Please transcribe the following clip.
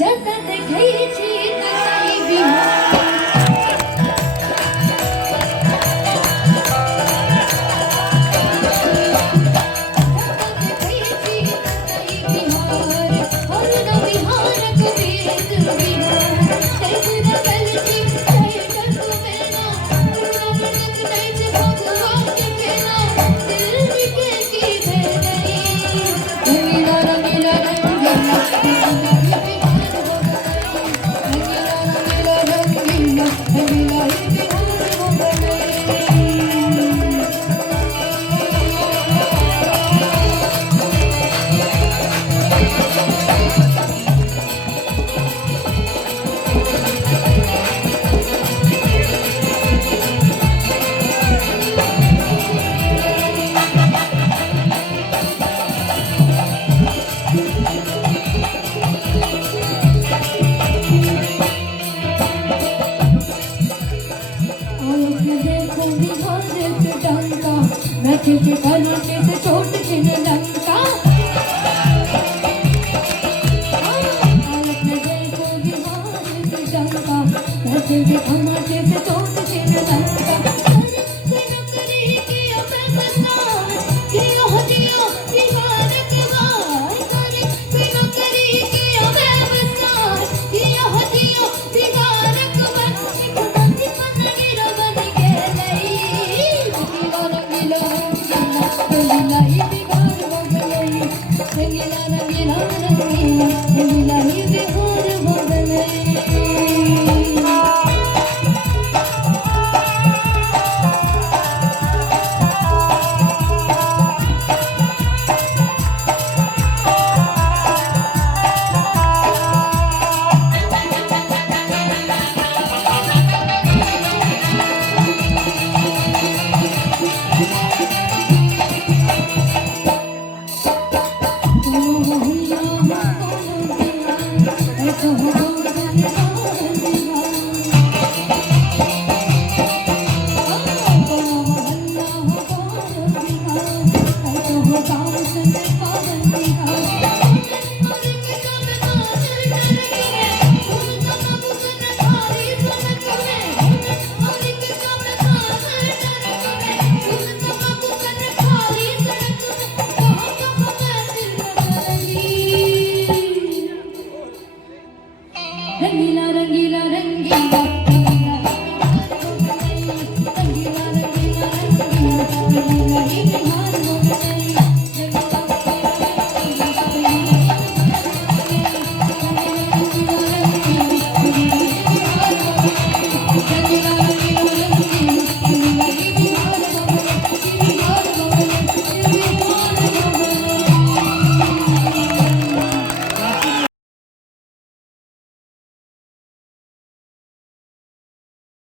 जगत घ्यायची काही बिहार के कनोटे से छोट छिने लंका हालत में जय को बिहार की डंका रचे के कनोटे से छोट छिने लंका से नौकरी की अपेक्षा कि हदियों बिहार के बार करे से नौकरी की अपेक्षा कि हदियों बिहार के बार एक बंदी पन्नगी बन के नहीं दीवार मिलो रंगीला रंगीला रंगीला रंगीला ही बिहार हो गए Oh,